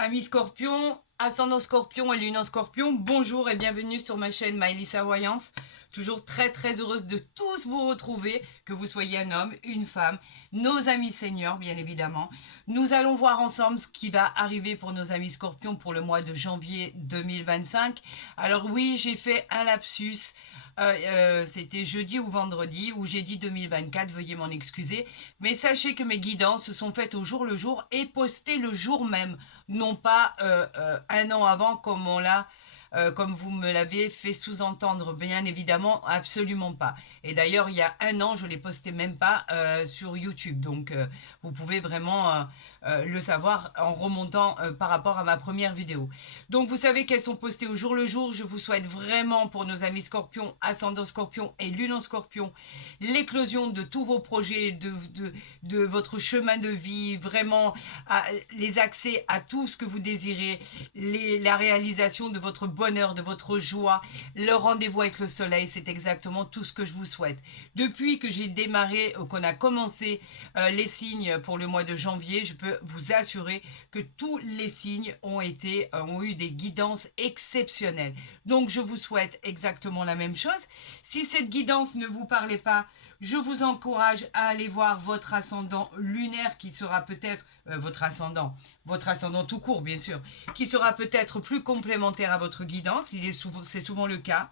Amis Scorpion, ascendant Scorpion et lune en Scorpion, bonjour et bienvenue sur ma chaîne Maëlissa Voyance. Toujours très heureuse de tous vous retrouver, que vous soyez un homme, une femme, nos amis seniors bien évidemment. Nous allons voir ensemble ce qui va arriver pour nos amis Scorpions pour le mois de janvier 2025. Alors oui, j'ai fait un lapsus. C'était jeudi ou vendredi où j'ai dit 2024, veuillez m'en excuser. Mais sachez que mes guidances se sont faites au jour le jour et postées le jour même, non pas un an avant comme vous me l'avez fait sous-entendre, bien évidemment, absolument pas. Et d'ailleurs, il y a un an, je ne l'ai posté même pas sur YouTube. Donc, vous pouvez vraiment le savoir en remontant par rapport à ma première vidéo. Donc, vous savez qu'elles sont postées au jour le jour. Je vous souhaite vraiment pour nos amis Scorpions, ascendant Scorpion et lune en Scorpion, l'éclosion de tous vos projets, de votre chemin de vie, vraiment les accès à tout ce que vous désirez, la réalisation de votre bonheur, de votre joie, le rendez-vous avec le soleil, c'est exactement tout ce que je vous souhaite. Depuis que j'ai démarré, qu'on a commencé les signes pour le mois de janvier, je peux vous assurer que tous les signes ont eu des guidances exceptionnelles. Donc je vous souhaite exactement la même chose. Si cette guidance ne vous parlait pas, je vous encourage à aller voir votre ascendant lunaire qui sera peut-être votre ascendant tout court bien sûr, qui sera peut-être plus complémentaire à votre guidance. C'est souvent le cas.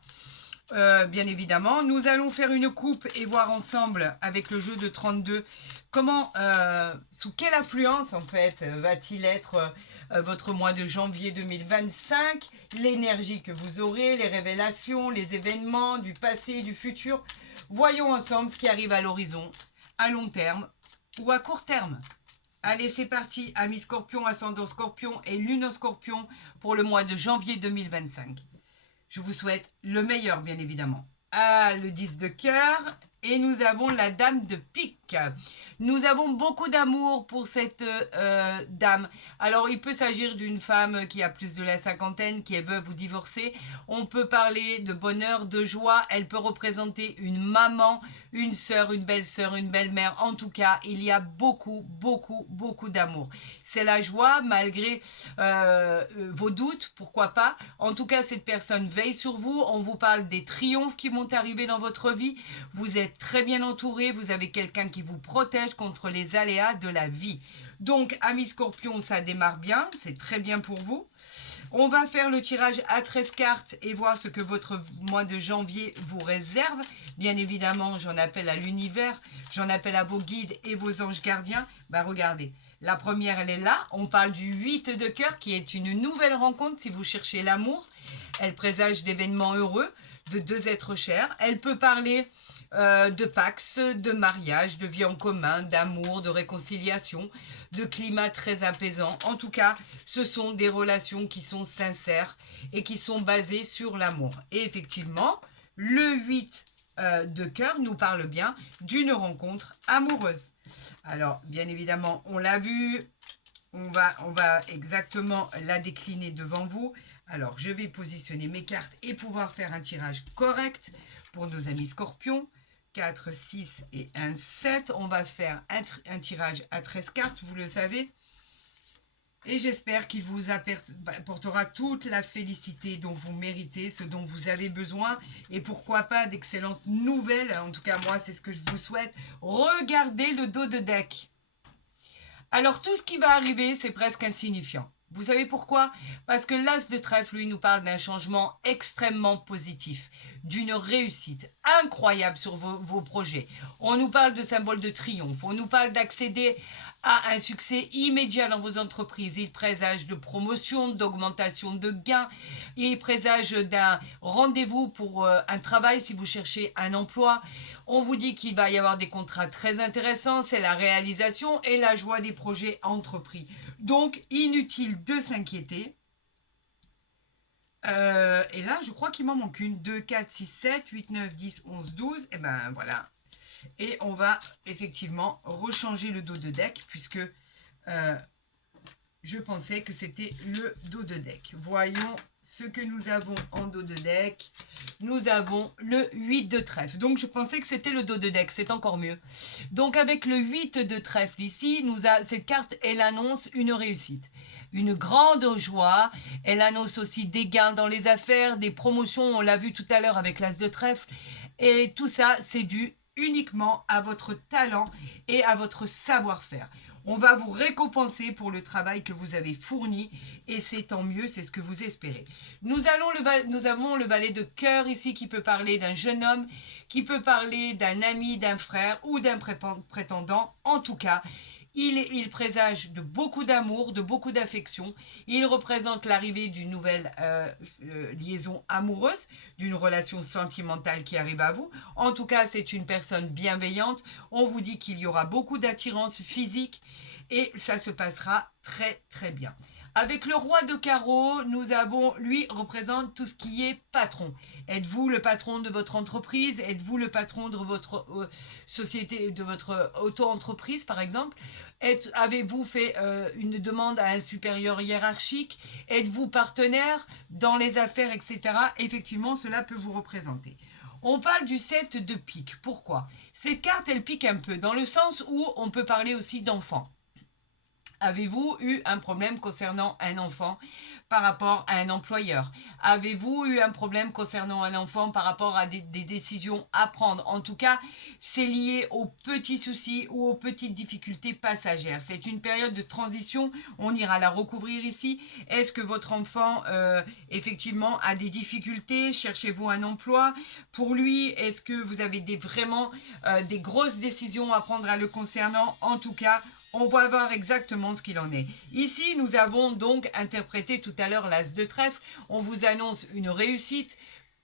Bien évidemment, nous allons faire une coupe et voir ensemble avec le jeu de 32 comment, sous quelle influence en fait va-t-il être votre mois de janvier 2025, l'énergie que vous aurez, les révélations, les événements du passé et du futur. Voyons ensemble ce qui arrive à l'horizon, à long terme ou à court terme. Allez, c'est parti, amis Scorpion, ascendant Scorpion et lune en Scorpion pour le mois de janvier 2025. Je vous souhaite le meilleur, bien évidemment. Ah, le 10 de cœur. Et nous avons la dame de pique. Nous avons beaucoup d'amour pour cette dame. Alors, il peut s'agir d'une femme qui a plus de la cinquantaine, qui est veuve ou divorcée. On peut parler de bonheur, de joie. Elle peut représenter une maman, une sœur, une belle-sœur, une belle-mère. En tout cas, il y a beaucoup d'amour. C'est la joie, malgré vos doutes, pourquoi pas. En tout cas, cette personne veille sur vous. On vous parle des triomphes qui vont arriver dans votre vie. Vous êtes très bien entouré. Vous avez quelqu'un qui vous protège contre les aléas de la vie. Donc, amis Scorpion, ça démarre bien. C'est très bien pour vous. On va faire le tirage à 13 cartes et voir ce que votre mois de janvier vous réserve. Bien évidemment, j'en appelle à l'univers, j'en appelle à vos guides et vos anges gardiens. Regardez, la première, elle est là. On parle du 8 de cœur qui est une nouvelle rencontre si vous cherchez l'amour. Elle présage d'événements heureux, de deux êtres chers. Elle peut parler de pax, de mariage, de vie en commun, d'amour, de réconciliation, de climat très apaisant. En tout cas, ce sont des relations qui sont sincères et qui sont basées sur l'amour. Et effectivement, le 8 de cœur nous parle bien d'une rencontre amoureuse. Alors, bien évidemment, on l'a vu, on va exactement la décliner devant vous. Alors, je vais positionner mes cartes et pouvoir faire un tirage correct pour nos amis Scorpions. 4, 6 et 1, 7. On va faire un tirage à 13 cartes, vous le savez. Et j'espère qu'il vous apportera toute la félicité dont vous méritez, ce dont vous avez besoin. Et pourquoi pas d'excellentes nouvelles. En tout cas, moi, c'est ce que je vous souhaite. Regardez le dos de deck. Alors, tout ce qui va arriver, c'est presque insignifiant. Vous savez pourquoi? Parce que l'as de trèfle, lui, nous parle d'un changement extrêmement positif, d'une réussite incroyable sur vos projets. On nous parle de symbole de triomphe, on nous parle d'accéder à un succès immédiat dans vos entreprises. Il présage de promotion, d'augmentation de gains, il présage d'un rendez-vous pour un travail si vous cherchez un emploi. On vous dit qu'il va y avoir des contrats très intéressants, c'est la réalisation et la joie des projets entrepris. Donc, inutile de s'inquiéter. Et là, je crois qu'il m'en manque une. 2, 4, 6, 7, 8, 9, 10, 11, 12. Et ben voilà. Et on va effectivement rechanger le dos de deck puisque je pensais que c'était le dos de deck. Voyons ce que nous avons en dos de deck. Nous avons le 8 de trèfle. Donc, je pensais que c'était le dos de deck. C'est encore mieux. Donc, avec le 8 de trèfle ici, cette carte, elle annonce une réussite. une grande joie. Elle annonce aussi des gains dans les affaires, des promotions, on l'a vu tout à l'heure avec l'as de trèfle. Et tout ça, c'est dû uniquement à votre talent et à votre savoir-faire. On va vous récompenser pour le travail que vous avez fourni et c'est tant mieux, c'est ce que vous espérez. Nous avons le valet de cœur ici qui peut parler d'un jeune homme, qui peut parler d'un ami, d'un frère ou d'un prétendant. En tout cas, il présage de beaucoup d'amour, de beaucoup d'affection. Il représente l'arrivée d'une nouvelle liaison amoureuse, d'une relation sentimentale qui arrive à vous. En tout cas, c'est une personne bienveillante. On vous dit qu'il y aura beaucoup d'attirance physique et ça se passera très très bien. Avec le roi de carreau, nous avons, lui, représente tout ce qui est patron. Êtes-vous le patron de votre entreprise? Êtes-vous le patron de votre société, de votre auto-entreprise, par exemple? Avez-vous fait une demande à un supérieur hiérarchique? Êtes-vous partenaire dans les affaires, etc.? Effectivement, cela peut vous représenter. On parle du 7 de pique. Pourquoi? Cette carte, elle pique un peu, dans le sens où on peut parler aussi d'enfants. Avez-vous eu un problème concernant un enfant par rapport à un employeur? Avez-vous eu un problème concernant un enfant par rapport à des décisions à prendre? En tout cas, c'est lié aux petits soucis ou aux petites difficultés passagères. C'est une période de transition, on ira la recouvrir ici. Est-ce que votre enfant, effectivement, a des difficultés? Cherchez-vous un emploi? Pour lui, est-ce que vous avez vraiment des grosses décisions à prendre à le concernant? En tout cas, on va voir exactement ce qu'il en est. Ici, nous avons donc interprété tout à l'heure l'as de trèfle. On vous annonce une réussite,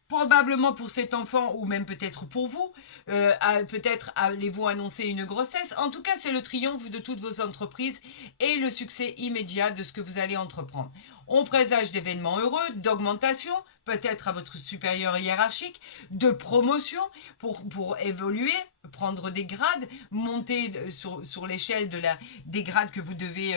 probablement pour cet enfant ou même peut-être pour vous. Peut-être allez-vous annoncer une grossesse. En tout cas, c'est le triomphe de toutes vos entreprises et le succès immédiat de ce que vous allez entreprendre. On présage d'événements heureux, d'augmentation, peut-être à votre supérieur hiérarchique, de promotion pour évoluer, prendre des grades, monter sur l'échelle des grades que vous devez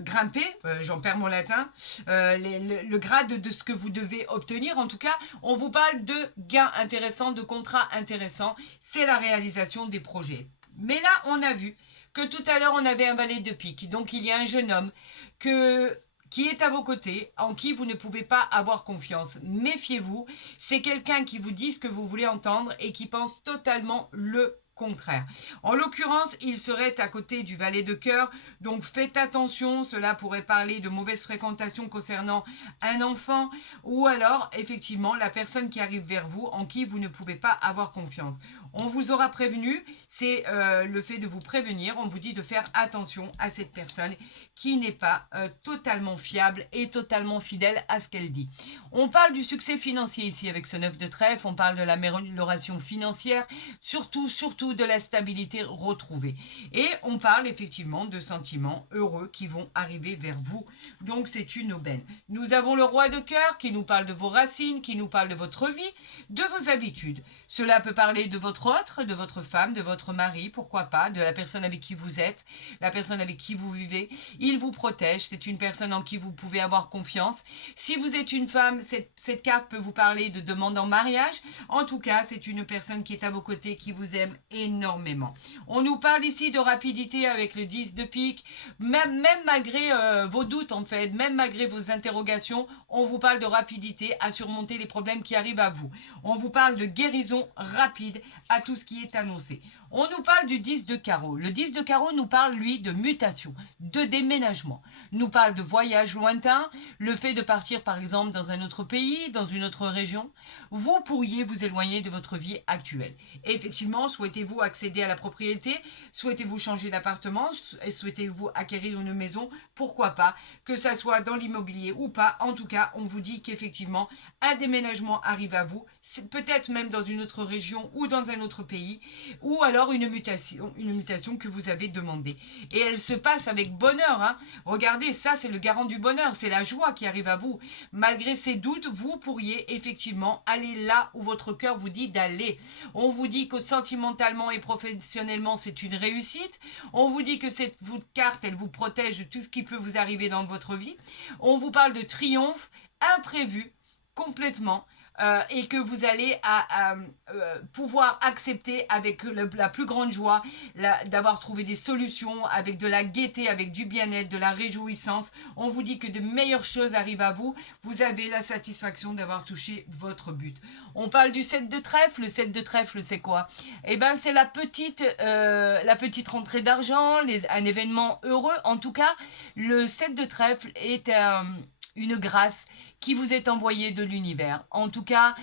grimper, j'en perds mon latin, le grade de ce que vous devez obtenir. En tout cas, on vous parle de gains intéressants, de contrats intéressants. C'est la réalisation des projets. Mais là, on a vu que tout à l'heure, on avait un valet de pique. Donc, il y a un jeune homme qui est à vos côtés, en qui vous ne pouvez pas avoir confiance. Méfiez-vous, c'est quelqu'un qui vous dit ce que vous voulez entendre et qui pense totalement le contraire. En l'occurrence, il serait à côté du valet de cœur, donc faites attention, cela pourrait parler de mauvaise fréquentation concernant un enfant, ou alors effectivement la personne qui arrive vers vous en qui vous ne pouvez pas avoir confiance. On vous aura prévenu, c'est le fait de vous prévenir, on vous dit de faire attention à cette personne qui n'est pas totalement fiable et totalement fidèle à ce qu'elle dit. On parle du succès financier ici avec ce 9 de trèfle, on parle de l'amélioration financière, surtout de la stabilité retrouvée. Et on parle effectivement de sentiments heureux qui vont arriver vers vous. Donc c'est une aubaine. Nous avons le roi de cœur qui nous parle de vos racines, qui nous parle de votre vie, de vos habitudes. Cela peut parler de votre autre, de votre femme, de votre mari, pourquoi pas, de la personne avec qui vous êtes, la personne avec qui vous vivez. Il vous protège, c'est une personne en qui vous pouvez avoir confiance. Si vous êtes une femme, cette carte peut vous parler de demande en mariage. En tout cas, c'est une personne qui est à vos côtés, qui vous aime énormément. On nous parle ici de rapidité avec le 10 de pique. Même malgré vos doutes, en fait, même malgré vos interrogations, on vous parle de rapidité à surmonter les problèmes qui arrivent à vous. On vous parle de guérison rapide à tout ce qui est annoncé. On nous parle du 10 de carreau. Le 10 de carreau nous parle, lui, de mutation, de déménagement. Nous parle de voyage lointain, le fait de partir, par exemple, dans un autre pays, dans une autre région. Vous pourriez vous éloigner de votre vie actuelle. Et effectivement, souhaitez-vous accéder à la propriété? Souhaitez-vous changer d'appartement? Souhaitez-vous acquérir une maison? Pourquoi pas? Que ça soit dans l'immobilier ou pas, en tout cas, on vous dit qu'effectivement, un déménagement arrive à vous, peut-être même dans une autre région ou dans un autre pays, ou alors une mutation que vous avez demandée. Et elle se passe avec bonheur. Hein. Regardez, ça c'est le garant du bonheur, c'est la joie qui arrive à vous. Malgré ces doutes, vous pourriez effectivement aller là où votre cœur vous dit d'aller. On vous dit que sentimentalement et professionnellement, c'est une réussite. On vous dit que cette carte, elle vous protège de tout ce qui peut vous arriver dans votre vie. On vous parle de triomphe imprévu, complètement, et que vous allez pouvoir accepter avec la plus grande joie d'avoir trouvé des solutions, avec de la gaieté, avec du bien-être, de la réjouissance. On vous dit que de meilleures choses arrivent à vous. Vous avez la satisfaction d'avoir touché votre but. On parle du 7 de trèfle. Le 7 de trèfle, c'est quoi? Eh ben, c'est la petite rentrée d'argent, un événement heureux. En tout cas, le 7 de trèfle est une grâce qui vous est envoyée de l'univers. En tout cas,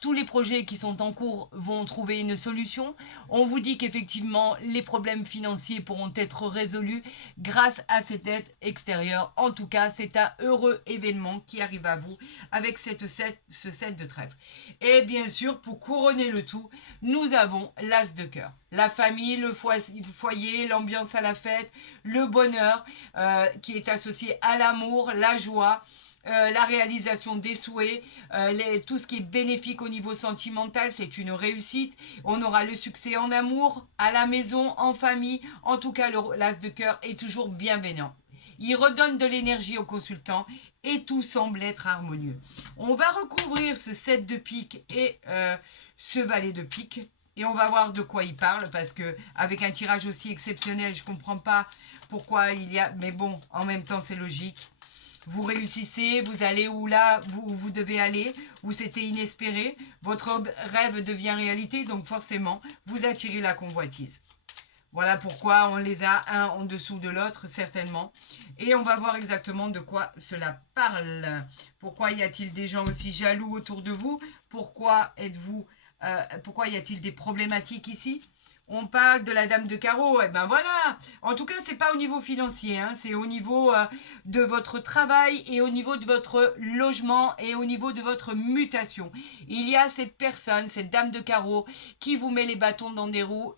tous les projets qui sont en cours vont trouver une solution. On vous dit qu'effectivement, les problèmes financiers pourront être résolus grâce à cette aide extérieure. En tout cas, c'est un heureux événement qui arrive à vous avec ce 7 de trèfle. Et bien sûr, pour couronner le tout, nous avons l'as de cœur. La famille, le foyer, l'ambiance à la fête, le bonheur qui est associé à l'amour, la joie, la réalisation des souhaits, tout ce qui est bénéfique au niveau sentimental, c'est une réussite. On aura le succès en amour, à la maison, en famille. En tout cas, l'as de cœur est toujours bienveillant. Il redonne de l'énergie au consultant et tout semble être harmonieux. On va recouvrir ce 7 de pique et ce valet de pique. Et on va voir de quoi il parle, parce que avec un tirage aussi exceptionnel, je ne comprends pas pourquoi il y a... Mais bon, en même temps, c'est logique. Vous réussissez, vous allez où là vous devez aller, où c'était inespéré, votre rêve devient réalité, donc forcément, vous attirez la convoitise. Voilà pourquoi on les a un en dessous de l'autre, certainement. Et on va voir exactement de quoi cela parle. Pourquoi y a-t-il des gens aussi jaloux autour de vous? Pourquoi pourquoi y a-t-il des problématiques ici? On parle de la dame de carreau, et ben voilà. En tout cas, c'est pas au niveau financier, hein, c'est au niveau de votre travail et au niveau de votre logement et au niveau de votre mutation. Il y a cette personne, cette dame de carreau, qui vous met les bâtons dans les roues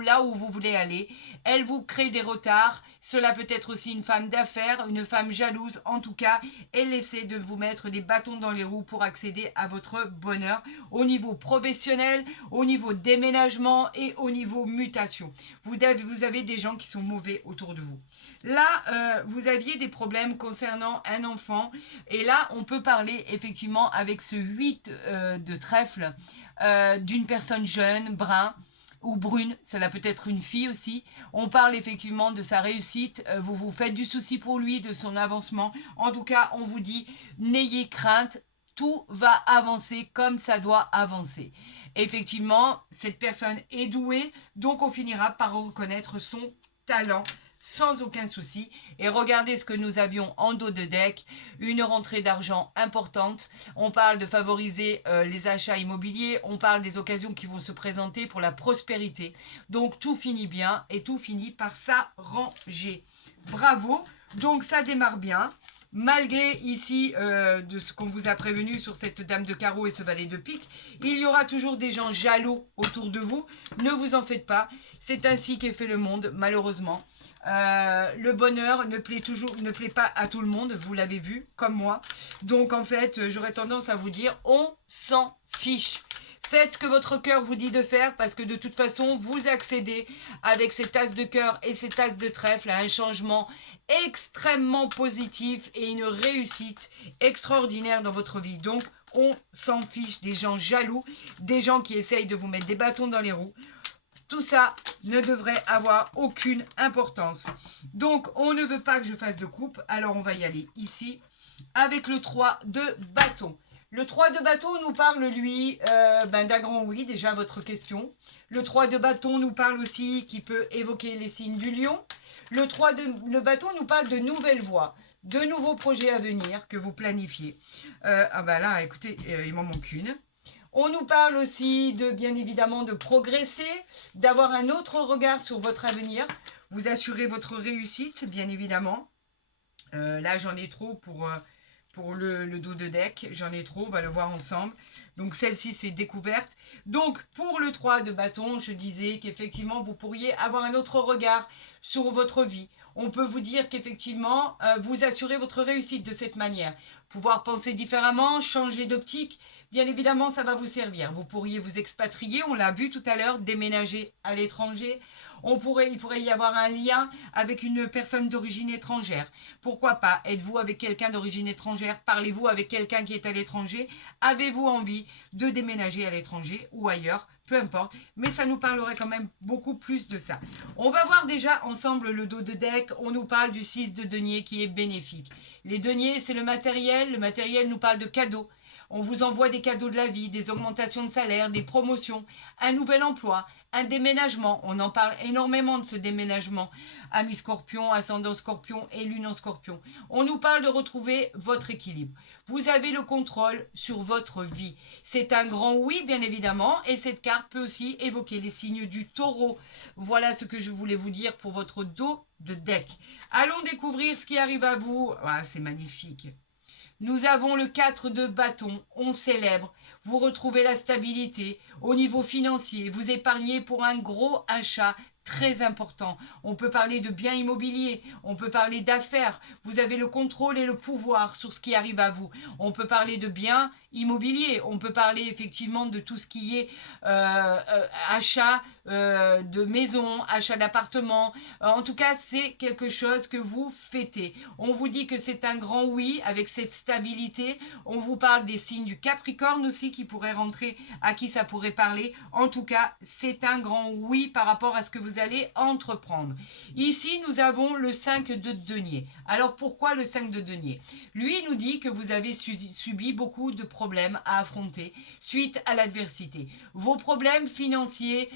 là où vous voulez aller. Elle vous crée des retards. Cela peut être aussi une femme d'affaires, une femme jalouse. En tout cas, elle essaie de vous mettre des bâtons dans les roues pour accéder à votre bonheur au niveau professionnel, au niveau déménagement et au niveau mutation. Vous avez des gens qui sont mauvais autour de vous. Là, vous aviez des problèmes concernant un enfant. Et là, on peut parler effectivement avec ce 8 de trèfle d'une personne jeune, brun ou brune. Cela peut être une fille aussi. On parle effectivement de sa réussite. Vous vous faites du souci pour lui, de son avancement. En tout cas, on vous dit, n'ayez crainte. Tout va avancer comme ça doit avancer. Effectivement, cette personne est douée, donc on finira par reconnaître son talent sans aucun souci. Et regardez ce que nous avions en dos de deck, une rentrée d'argent importante. On parle de favoriser les achats immobiliers, on parle des occasions qui vont se présenter pour la prospérité. Donc tout finit bien et tout finit par s'arranger. Bravo, donc ça démarre bien. Malgré ici de ce qu'on vous a prévenu sur cette dame de carreau et ce valet de pique, il y aura toujours des gens jaloux autour de vous. Ne vous en faites pas. C'est ainsi qu'est fait le monde, malheureusement. Le bonheur ne plaît pas à tout le monde, vous l'avez vu, comme moi. Donc en fait, j'aurais tendance à vous dire, on s'en fiche. Faites ce que votre cœur vous dit de faire, parce que de toute façon, vous accédez avec ces tasses de cœur et ces tasses de trèfle à un changement extrêmement positif et une réussite extraordinaire dans votre vie. Donc, on s'en fiche des gens jaloux, des gens qui essayent de vous mettre des bâtons dans les roues. Tout ça ne devrait avoir aucune importance. Donc, on ne veut pas que je fasse de coupe, alors on va y aller ici avec le 3 de bâton. Le 3 de bâton nous parle, lui, d'un grand oui, déjà votre question. Le 3 de bâton nous parle aussi, qui peut évoquer les signes du lion. Le 3 de bâton nous parle de nouvelles voies, de nouveaux projets à venir que vous planifiez. Ah bah là, écoutez, il m'en manque une. On nous parle aussi bien évidemment de progresser, d'avoir un autre regard sur votre avenir. Vous assurez votre réussite, bien évidemment. Là, j'en ai trop pour le dos de deck. J'en ai trop, on va le voir ensemble. Donc, celle-ci, c'est découverte. Donc, pour le 3 de bâton, je disais qu'effectivement, vous pourriez avoir un autre regard sur votre vie. On peut vous dire qu'effectivement, vous assurez votre réussite de cette manière. Pouvoir penser différemment, changer d'optique, bien évidemment, ça va vous servir. Vous pourriez vous expatrier, on l'a vu tout à l'heure, déménager à l'étranger. Il pourrait y avoir un lien avec une personne d'origine étrangère. Pourquoi pas? Êtes-vous avec quelqu'un d'origine étrangère? Parlez-vous avec quelqu'un qui est à l'étranger? Avez-vous envie de déménager à l'étranger ou ailleurs? Peu importe, mais ça nous parlerait quand même beaucoup plus de ça. On va voir déjà ensemble le dos de deck. On nous parle du 6 de denier qui est bénéfique. Les deniers, c'est le matériel. Le matériel nous parle de cadeaux. On vous envoie des cadeaux de la vie, des augmentations de salaire, des promotions, un nouvel emploi, un déménagement. On en parle énormément de ce déménagement. Ami Scorpion, ascendant Scorpion et lune en Scorpion. On nous parle de retrouver votre équilibre. Vous avez le contrôle sur votre vie. C'est un grand oui, bien évidemment, et cette carte peut aussi évoquer les signes du taureau. Voilà ce que je voulais vous dire pour votre dos de deck. Allons découvrir ce qui arrive à vous. Ah, c'est magnifique. Nous avons le 4 de bâton, on célèbre, vous retrouvez la stabilité au niveau financier, vous épargnez pour un gros achat très important. On peut parler de biens immobiliers, on peut parler d'affaires, vous avez le contrôle et le pouvoir sur ce qui arrive à vous. On peut parler de biens immobiliers, on peut parler effectivement de tout ce qui est achat de maison, achat d'appartement. En tout cas, c'est quelque chose que vous fêtez. On vous dit que c'est un grand oui avec cette stabilité. On vous parle des signes du Capricorne aussi qui pourraient rentrer, à qui ça pourrait parler. En tout cas, c'est un grand oui par rapport à ce que vous allez entreprendre. Ici, nous avons le 5 de denier. Alors, pourquoi le 5 de denier? Lui nous dit que vous avez subi beaucoup de problèmes à affronter suite à l'adversité. Vos problèmes financiers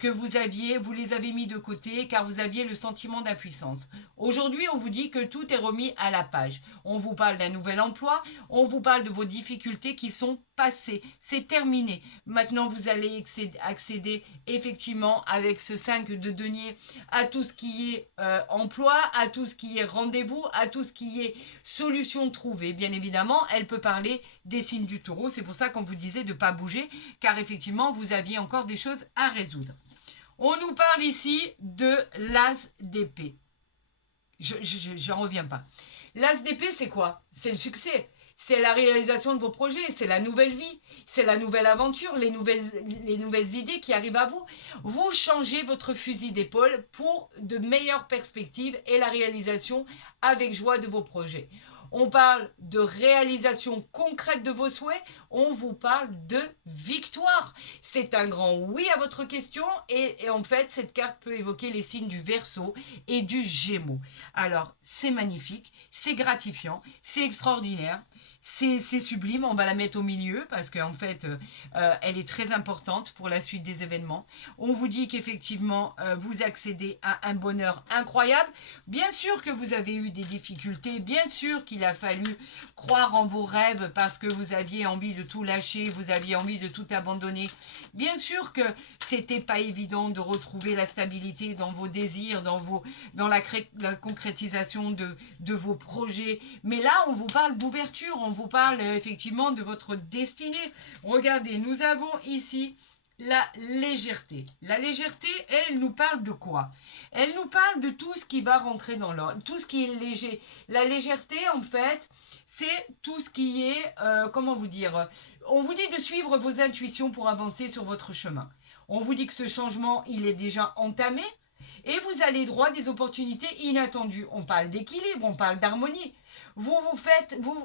que vous les avez mis de côté car vous aviez le sentiment d'impuissance. Aujourd'hui, on vous dit que tout est remis à la page. On vous parle d'un nouvel emploi, on vous parle de vos difficultés qui sont passées. C'est terminé. Maintenant, vous allez accéder effectivement avec ce 5 de denier à tout ce qui est emploi, à tout ce qui est rendez-vous, à tout ce qui est solution trouvée. Bien évidemment, elle peut parler des signes du taureau. C'est pour ça qu'on vous disait de ne pas bouger car effectivement, vous aviez encore des choses à résoudre. On nous parle ici de l'as d'épée. J'en reviens pas. L'as d'épée, c'est quoi? C'est le succès. C'est la réalisation de vos projets, c'est la nouvelle vie, c'est la nouvelle aventure, les nouvelles idées qui arrivent à vous. Vous changez votre fusil d'épaule pour de meilleures perspectives et la réalisation avec joie de vos projets. On parle de réalisation concrète de vos souhaits, on vous parle de victoire. C'est un grand oui à votre question et en fait, cette carte peut évoquer les signes du Verseau et du Gémeaux. Alors, c'est magnifique, c'est gratifiant, c'est extraordinaire. C'est sublime, on va la mettre au milieu parce qu'en fait, elle est très importante pour la suite des événements. On vous dit qu'effectivement, vous accédez à un bonheur incroyable. Bien sûr que vous avez eu des difficultés, bien sûr qu'il a fallu croire en vos rêves parce que vous aviez envie de tout lâcher, vous aviez envie de tout abandonner. Bien sûr que c'était pas évident de retrouver la stabilité dans vos désirs, dans la concrétisation de vos projets. Mais là, on vous parle d'ouverture, on vous parle effectivement de votre destinée. Regardez, nous avons ici la légèreté. La légèreté, elle nous parle de quoi? Elle nous parle de tout ce qui va rentrer dans l'ordre, tout ce qui est léger. La légèreté, en fait, c'est tout ce qui est, comment vous dire, on vous dit de suivre vos intuitions pour avancer sur votre chemin. On vous dit que ce changement, il est déjà entamé et vous allez droit à des opportunités inattendues. On parle d'équilibre, on parle d'harmonie.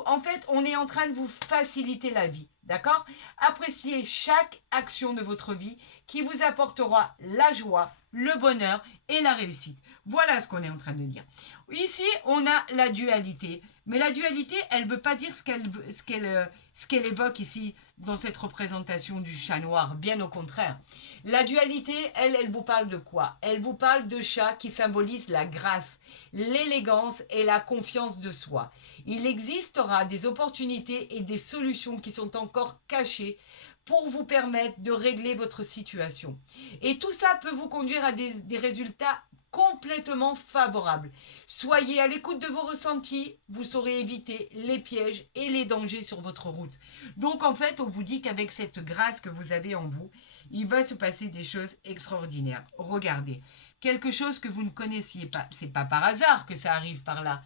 En fait, on est en train de vous faciliter la vie, d'accord? Appréciez chaque action de votre vie qui vous apportera la joie, le bonheur et la réussite. Voilà ce qu'on est en train de dire. Ici, on a la dualité. Mais la dualité, elle ne veut pas dire ce qu'elle évoque ici dans cette représentation du chat noir. Bien au contraire. La dualité, elle vous parle de quoi? Elle vous parle de chat qui symbolise la grâce, l'élégance et la confiance de soi. Il existera des opportunités et des solutions qui sont encore cachées pour vous permettre de régler votre situation. Et tout ça peut vous conduire à des résultats complètement favorables. Soyez à l'écoute de vos ressentis, vous saurez éviter les pièges et les dangers sur votre route. Donc en fait, on vous dit qu'avec cette grâce que vous avez en vous, il va se passer des choses extraordinaires. Regardez, quelque chose que vous ne connaissiez pas. C'est pas par hasard que ça arrive par là.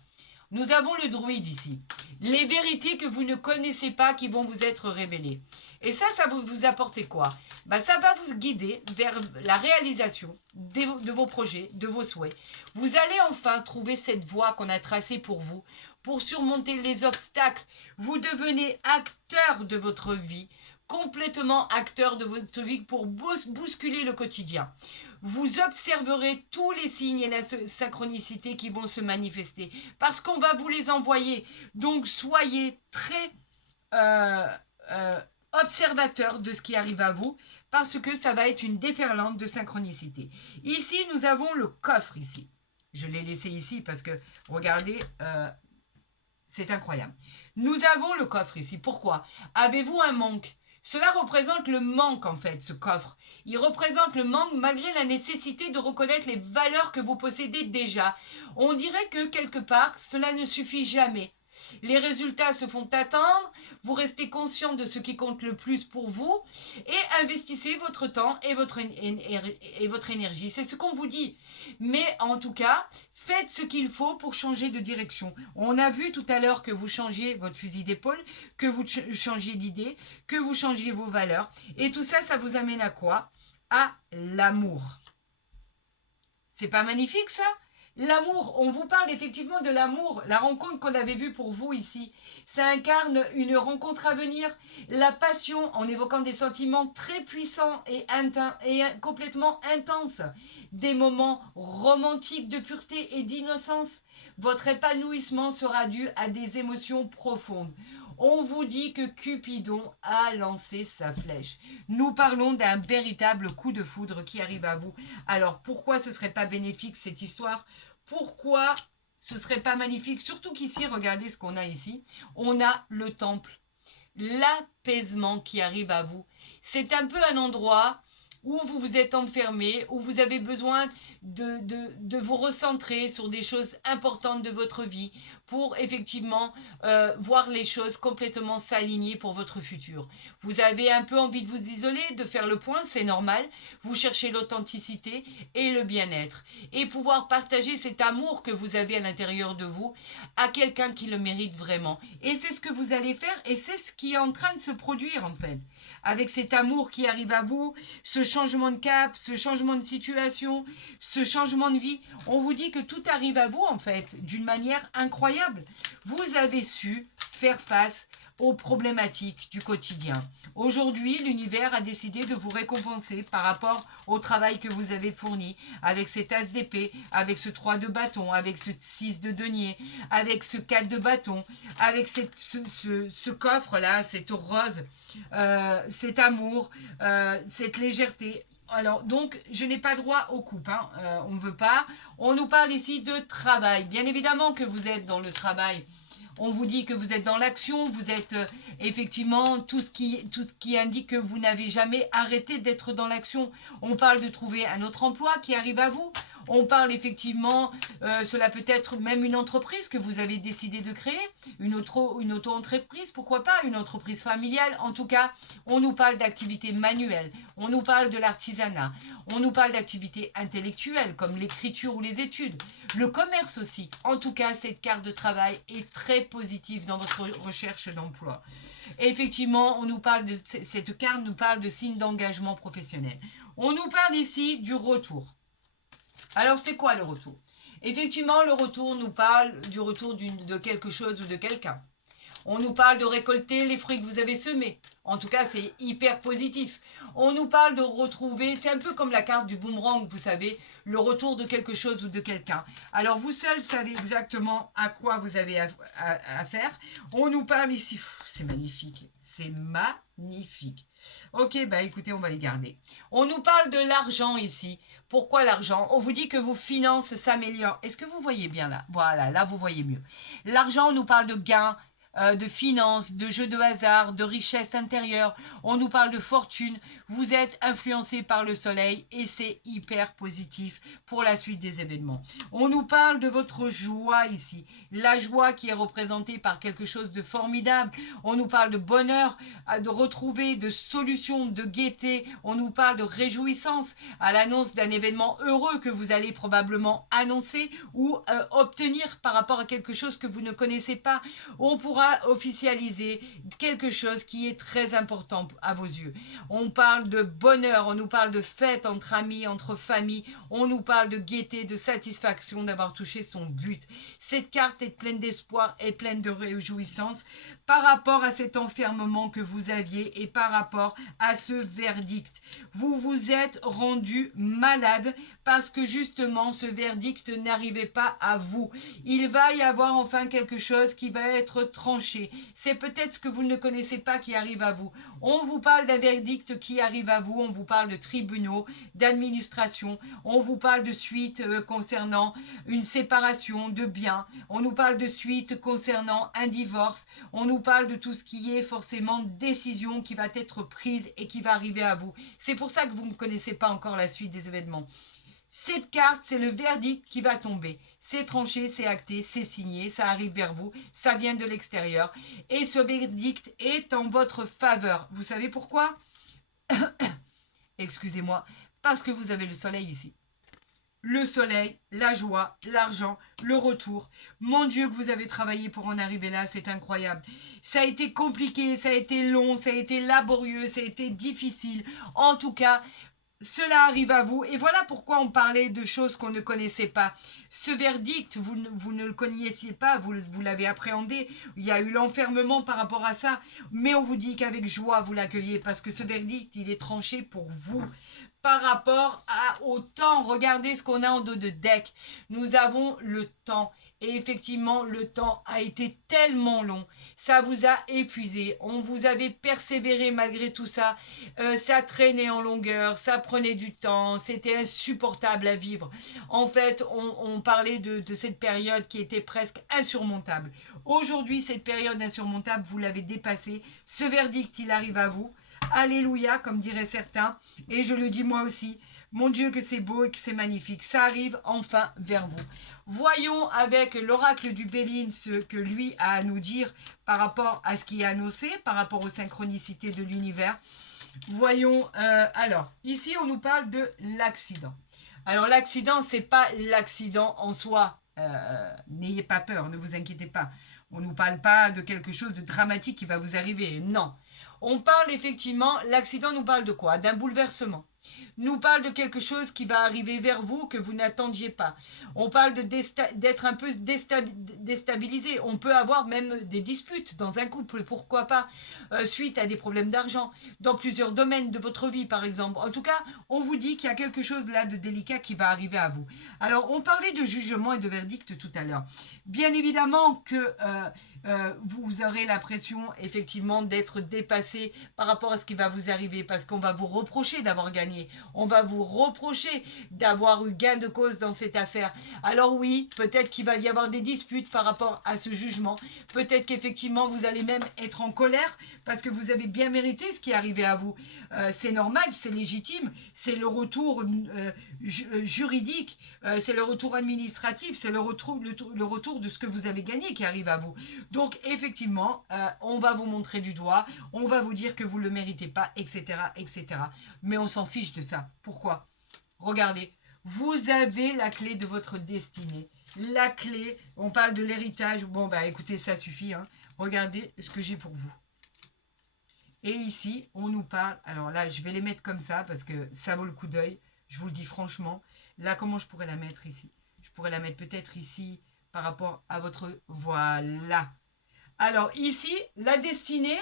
Nous avons le druide ici. les vérités que vous ne connaissez pas qui vont vous être révélées. Et ça va vous apporter quoi? Ça va vous guider vers la réalisation de vos projets, de vos souhaits. Vous allez enfin trouver cette voie qu'on a tracée pour surmonter les obstacles. Vous devenez acteur de votre vie, complètement acteur de votre vie pour bousculer le quotidien. Vous observerez tous les signes et la synchronicité qui vont se manifester parce qu'on va vous les envoyer. Donc soyez très observateur de ce qui arrive à vous parce que ça va être une déferlante de synchronicité. Ici, nous avons le coffre ici. Je l'ai laissé ici parce que, regardez, c'est incroyable. Nous avons le coffre ici. Pourquoi? Avez-vous un manque? Cela représente le manque en fait, ce coffre. Il représente le manque malgré la nécessité de reconnaître les valeurs que vous possédez déjà. On dirait que quelque part, cela ne suffit jamais. Les résultats se font attendre, vous restez conscient de ce qui compte le plus pour vous et investissez votre temps et votre énergie. C'est ce qu'on vous dit. Mais en tout cas, faites ce qu'il faut pour changer de direction. On a vu tout à l'heure que vous changiez votre fusil d'épaule, que vous changiez d'idée, que vous changiez vos valeurs. Et tout ça, ça vous amène à quoi? À l'amour. C'est pas magnifique ça? L'amour, on vous parle effectivement de l'amour, la rencontre qu'on avait vue pour vous ici. Ça incarne une rencontre à venir, la passion en évoquant des sentiments très puissants et complètement intenses, des moments romantiques de pureté et d'innocence. Votre épanouissement sera dû à des émotions profondes. On vous dit que Cupidon a lancé sa flèche. Nous parlons d'un véritable coup de foudre qui arrive à vous. Alors pourquoi ce ne serait pas bénéfique cette histoire? Pourquoi ce ne serait pas magnifique? Surtout qu'ici, regardez ce qu'on a ici. On a le temple, l'apaisement qui arrive à vous. C'est un peu un endroit où vous vous êtes enfermé, où vous avez besoin de vous recentrer sur des choses importantes de votre vie pour effectivement voir les choses complètement s'aligner pour votre futur. Vous avez un peu envie de vous isoler, de faire le point, c'est normal. Vous cherchez l'authenticité et le bien-être. Et pouvoir partager cet amour que vous avez à l'intérieur de vous à quelqu'un qui le mérite vraiment. Et c'est ce que vous allez faire et c'est ce qui est en train de se produire en fait. Avec cet amour qui arrive à vous, ce changement de cap, ce changement de situation, ce changement de vie, on vous dit que tout arrive à vous en fait d'une manière incroyable. Vous avez su faire face aux problématiques du quotidien. Aujourd'hui, l'univers a décidé de vous récompenser par rapport au travail que vous avez fourni avec cet as d'épée, avec ce 3 de bâton, avec ce 6 de denier, avec ce 4 de bâton, avec ce coffre-là, cette rose, cet amour, cette légèreté. Alors, donc, je n'ai pas droit aux coupes, hein. On ne veut pas. On nous parle ici de travail. Bien évidemment que vous êtes dans le travail. On vous dit que vous êtes dans l'action, vous êtes effectivement tout ce qui indique que vous n'avez jamais arrêté d'être dans l'action. On parle de trouver un autre emploi qui arrive à vous. On parle effectivement, cela peut être même une entreprise que vous avez décidé de créer, une auto-entreprise, pourquoi pas, une entreprise familiale. En tout cas, on nous parle d'activités manuelles, on nous parle de l'artisanat, on nous parle d'activités intellectuelles comme l'écriture ou les études, le commerce aussi. En tout cas, cette carte de travail est très positive dans votre recherche d'emploi. Et effectivement, on nous parle cette carte nous parle de signes d'engagement professionnel. On nous parle ici du retour. Alors, c'est quoi le retour? Effectivement, le retour nous parle du retour de quelque chose ou de quelqu'un. On nous parle de récolter les fruits que vous avez semés. En tout cas, c'est hyper positif. On nous parle de retrouver, c'est un peu comme la carte du boomerang, vous savez, le retour de quelque chose ou de quelqu'un. Alors, vous seul savez exactement à quoi vous avez à faire. On nous parle ici, c'est magnifique, c'est magnifique. Ok, bah écoutez, on va les garder. On nous parle de l'argent ici. Pourquoi l'argent? On vous dit que vos finances s'améliorent. Est-ce que vous voyez bien là? Voilà, là vous voyez mieux. L'argent, on nous parle de gains, de finances, de jeux de hasard, de richesse intérieure. On nous parle de fortune. Vous êtes influencé par le soleil et c'est hyper positif pour la suite des événements. On nous parle de votre joie ici. La joie qui est représentée par quelque chose de formidable. On nous parle de bonheur, de retrouver, de solutions, de gaieté. On nous parle de réjouissance à l'annonce d'un événement heureux que vous allez probablement annoncer ou obtenir par rapport à quelque chose que vous ne connaissez pas. On pourra va officialiser quelque chose qui est très important à vos yeux. On parle de bonheur, on nous parle de fête entre amis, entre familles, on nous parle de gaieté, de satisfaction d'avoir touché son but. Cette carte est pleine d'espoir et pleine de réjouissance par rapport à cet enfermement que vous aviez et par rapport à ce verdict. Vous vous êtes rendu malade parce que justement ce verdict n'arrivait pas à vous. Il va y avoir enfin quelque chose qui va être tranché. C'est peut-être ce que vous ne connaissez pas qui arrive à vous. On vous parle d'un verdict qui arrive à vous, on vous parle de tribunaux, d'administration, on vous parle de suite concernant une séparation de biens, on nous parle de suite concernant un divorce, on nous parle de tout ce qui est forcément décision qui va être prise et qui va arriver à vous. C'est pour ça que vous ne connaissez pas encore la suite des événements. Cette carte, c'est le verdict qui va tomber. C'est tranché, c'est acté, c'est signé, ça arrive vers vous, ça vient de l'extérieur. Et ce verdict est en votre faveur. Vous savez pourquoi? Excusez-moi, parce que vous avez le soleil ici. Le soleil, la joie, l'argent, le retour. Mon Dieu, que vous avez travaillé pour en arriver là, c'est incroyable. Ça a été compliqué, ça a été long, ça a été laborieux, ça a été difficile. En tout cas, cela arrive à vous et voilà pourquoi on parlait de choses qu'on ne connaissait pas. Ce verdict, vous ne le connaissiez pas, vous l'avez appréhendé, il y a eu l'enfermement par rapport à ça, mais on vous dit qu'avec joie vous l'accueillez parce que ce verdict, il est tranché pour vous. Par rapport au temps, regardez ce qu'on a en dos de deck. Nous avons le temps. Et effectivement, le temps a été tellement long. Ça vous a épuisé. On vous avait persévéré malgré tout ça. Ça traînait en longueur. Ça prenait du temps. C'était insupportable à vivre. En fait, on parlait de cette période qui était presque insurmontable. Aujourd'hui, cette période insurmontable, vous l'avez dépassée. Ce verdict, il arrive à vous. Alléluia, comme diraient certains. Et je le dis moi aussi. Mon Dieu, que c'est beau et que c'est magnifique. Ça arrive enfin vers vous. Voyons avec l'oracle du Béline ce que lui a à nous dire par rapport à ce qui est annoncé, par rapport aux synchronicités de l'univers. Voyons, alors, ici on nous parle de l'accident. Alors l'accident, c'est pas l'accident en soi. N'ayez pas peur, ne vous inquiétez pas. On ne nous parle pas de quelque chose de dramatique qui va vous arriver. Non. On parle effectivement, l'accident nous parle de quoi? D'un bouleversement. Nous parle de quelque chose qui va arriver vers vous que vous n'attendiez pas. On parle d'être un peu déstabilisé. On peut avoir même des disputes dans un couple, pourquoi pas, suite à des problèmes d'argent, dans plusieurs domaines de votre vie par exemple. En tout cas, on vous dit qu'il y a quelque chose là de délicat qui va arriver à vous. Alors, on parlait de jugement et de verdict tout à l'heure. Bien évidemment que vous aurez l'impression effectivement d'être dépassé par rapport à ce qui va vous arriver parce qu'on va vous reprocher d'avoir gagné. On va vous reprocher d'avoir eu gain de cause dans cette affaire. Alors oui, peut-être qu'il va y avoir des disputes par rapport à ce jugement. Peut-être qu'effectivement vous allez même être en colère parce que vous avez bien mérité ce qui est arrivé à vous. C'est normal, c'est légitime, c'est le retour juridique, c'est le retour administratif, c'est le retour de ce que vous avez gagné qui arrive à vous. Donc effectivement, on va vous montrer du doigt, on va vous dire que vous ne le méritez pas, etc., etc. Mais on s'en fiche de ça. Pourquoi? Regardez, vous avez la clé de votre destinée. La clé, on parle de l'héritage. Bon, bah écoutez, ça suffit. Hein. Regardez ce que j'ai pour vous. Et ici, on nous parle... Alors là, je vais les mettre comme ça parce que ça vaut le coup d'œil. Je vous le dis franchement. Là, comment je pourrais la mettre ici? Je pourrais la mettre peut-être ici par rapport à votre... Voilà. Alors ici, la destinée,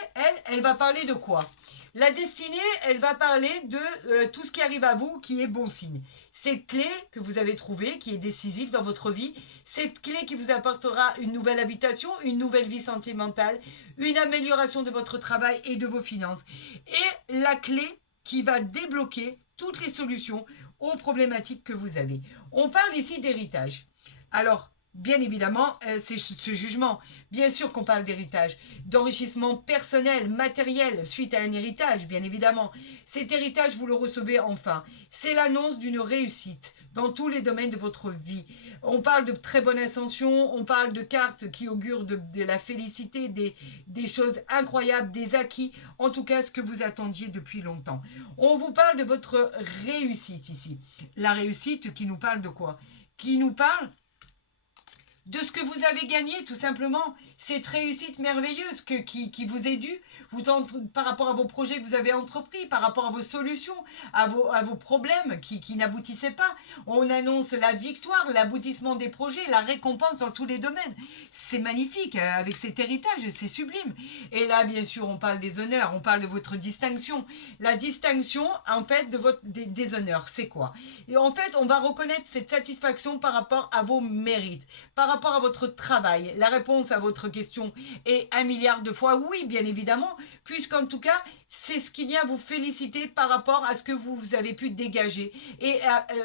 elle va parler de quoi? La destinée, elle va parler de tout ce qui arrive à vous qui est bon signe. Cette clé que vous avez trouvée, qui est décisive dans votre vie, cette clé qui vous apportera une nouvelle habitation, une nouvelle vie sentimentale, une amélioration de votre travail et de vos finances. Et la clé qui va débloquer toutes les solutions aux problématiques que vous avez. On parle ici d'héritage. Alors, bien évidemment, c'est ce jugement. Bien sûr qu'on parle d'héritage, d'enrichissement personnel, matériel, suite à un héritage, bien évidemment. Cet héritage, vous le recevez enfin. C'est l'annonce d'une réussite dans tous les domaines de votre vie. On parle de très bonne ascension, on parle de cartes qui augurent de la félicité, des choses incroyables, des acquis, en tout cas ce que vous attendiez depuis longtemps. On vous parle de votre réussite ici. La réussite qui nous parle de quoi? Qui nous parle de ce que vous avez gagné, tout simplement. Cette réussite merveilleuse qui vous est due par rapport à vos projets que vous avez entrepris, par rapport à vos solutions, à vos problèmes qui n'aboutissaient pas. On annonce la victoire, l'aboutissement des projets, la récompense dans tous les domaines. C'est magnifique, avec cet héritage, c'est sublime. Et là, bien sûr, on parle des honneurs, on parle de votre distinction. La distinction, en fait, des honneurs, c'est quoi? Et en fait, on va reconnaître cette satisfaction par rapport à vos mérites, par rapport à votre travail. La réponse à votre question est 1 milliard de fois oui, bien évidemment, puisqu'en tout cas, c'est ce qui vient vous féliciter par rapport à ce que vous avez pu dégager et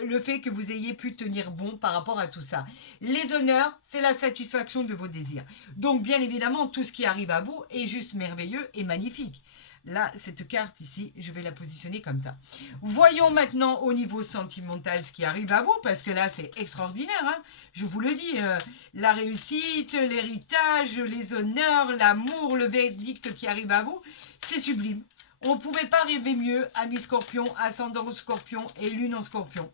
le fait que vous ayez pu tenir bon par rapport à tout ça. Les honneurs, c'est la satisfaction de vos désirs. Donc, bien évidemment, tout ce qui arrive à vous est juste merveilleux et magnifique. Là, cette carte ici, je vais la positionner comme ça. Voyons maintenant au niveau sentimental ce qui arrive à vous, parce que là, c'est extraordinaire. Hein, je vous le dis, la réussite, l'héritage, les honneurs, l'amour, le verdict qui arrive à vous, c'est sublime. On ne pouvait pas rêver mieux, ami Scorpion, ascendant Scorpion et lune en Scorpion.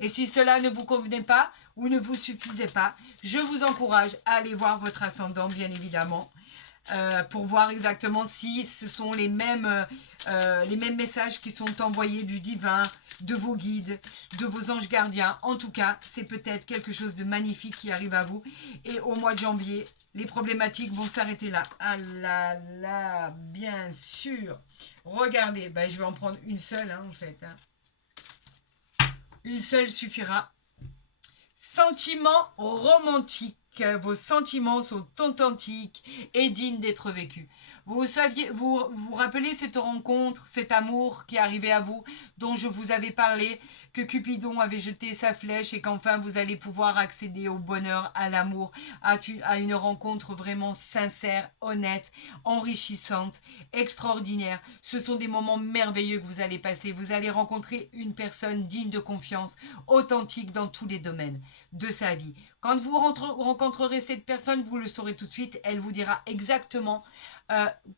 Et si cela ne vous convenait pas ou ne vous suffisait pas, je vous encourage à aller voir votre ascendant, bien évidemment. Pour voir exactement si ce sont les mêmes messages qui sont envoyés du divin, de vos guides, de vos anges gardiens. En tout cas, c'est peut-être quelque chose de magnifique qui arrive à vous. Et au mois de janvier, les problématiques vont s'arrêter là. Ah là là, bien sûr. Regardez, ben, je vais en prendre une seule, hein, en fait. Hein. Une seule suffira. Sentiments romantiques. Vos sentiments sont authentiques et dignes d'être vécus. Vous rappelez cette rencontre, cet amour qui est arrivé à vous, dont je vous avais parlé, que Cupidon avait jeté sa flèche et qu'enfin vous allez pouvoir accéder au bonheur, à l'amour, à une rencontre vraiment sincère, honnête, enrichissante, extraordinaire. Ce sont des moments merveilleux que vous allez passer. Vous allez rencontrer une personne digne de confiance, authentique dans tous les domaines de sa vie. Quand vous rencontrerez cette personne, vous le saurez tout de suite, elle vous dira exactement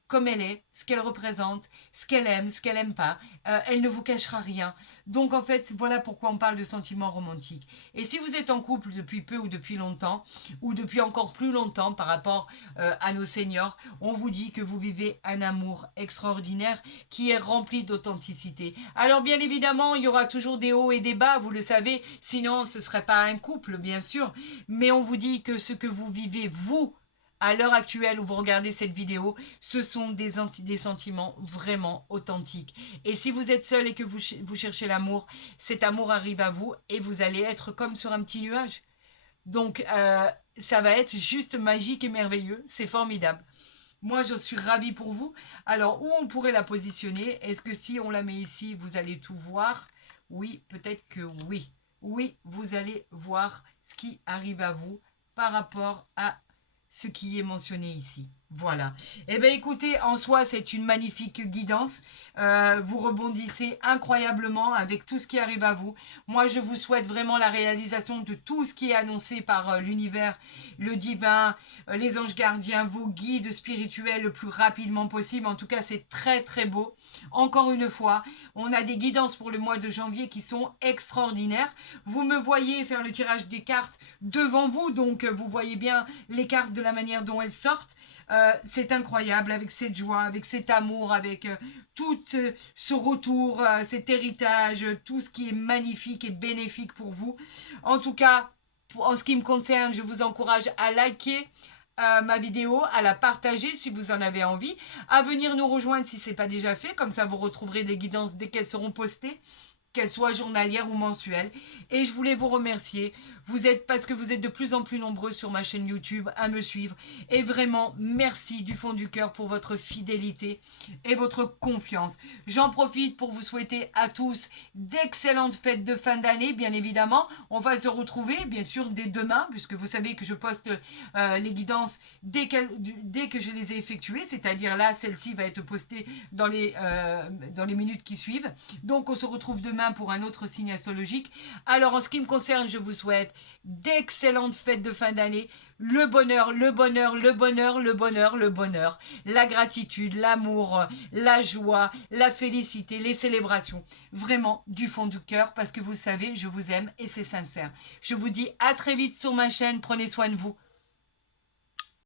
comme elle est, ce qu'elle représente, ce qu'elle aime, ce qu'elle n'aime pas. Elle ne vous cachera rien. Donc en fait, voilà pourquoi on parle de sentiments romantiques. Et si vous êtes en couple depuis peu ou depuis longtemps, ou depuis encore plus longtemps par rapport à nos seniors, on vous dit que vous vivez un amour extraordinaire qui est rempli d'authenticité. Alors bien évidemment, il y aura toujours des hauts et des bas, vous le savez, sinon ce ne serait pas un couple, bien sûr. Mais on vous dit que ce que vous vivez, vous, à l'heure actuelle où vous regardez cette vidéo, ce sont des sentiments vraiment authentiques. Et si vous êtes seul et que vous cherchez l'amour, cet amour arrive à vous et vous allez être comme sur un petit nuage. Donc, ça va être juste magique et merveilleux. C'est formidable. Moi, je suis ravie pour vous. Alors, où on pourrait la positionner? Est-ce que si on la met ici, vous allez tout voir? Oui, peut-être que oui. Oui, vous allez voir ce qui arrive à vous par rapport à ce qui est mentionné ici. Voilà. Eh bien, écoutez, en soi, c'est une magnifique guidance. Vous rebondissez incroyablement avec tout ce qui arrive à vous. Moi, je vous souhaite vraiment la réalisation de tout ce qui est annoncé par l'univers, le divin, les anges gardiens, vos guides spirituels le plus rapidement possible. En tout cas, c'est très, très beau. Encore une fois, on a des guidances pour le mois de janvier qui sont extraordinaires. Vous me voyez faire le tirage des cartes devant vous, donc vous voyez bien les cartes de la manière dont elles sortent. C'est incroyable avec cette joie, avec cet amour, avec tout ce retour, cet héritage, tout ce qui est magnifique et bénéfique pour vous. En tout cas, en ce qui me concerne, je vous encourage à liker ma vidéo, à la partager si vous en avez envie, à venir nous rejoindre si ce n'est pas déjà fait, comme ça vous retrouverez des guidances dès qu'elles seront postées, qu'elles soient journalières ou mensuelles. Et je voulais vous remercier. Parce que vous êtes de plus en plus nombreux sur ma chaîne YouTube à me suivre. Et vraiment, merci du fond du cœur pour votre fidélité et votre confiance. J'en profite pour vous souhaiter à tous d'excellentes fêtes de fin d'année, bien évidemment. On va se retrouver, bien sûr, dès demain, puisque vous savez que je poste les guidances dès que je les ai effectuées. C'est-à-dire là, celle-ci va être postée dans les minutes qui suivent. Donc, on se retrouve demain pour un autre signe astrologique. Alors, en ce qui me concerne, je vous souhaite d'excellentes fêtes de fin d'année, le bonheur, le bonheur, le bonheur, le bonheur, le bonheur, la gratitude, l'amour, la joie, la félicité, les célébrations. Vraiment du fond du cœur, parce que vous savez, je vous aime et c'est sincère. Je vous dis à très vite sur ma chaîne, prenez soin de vous.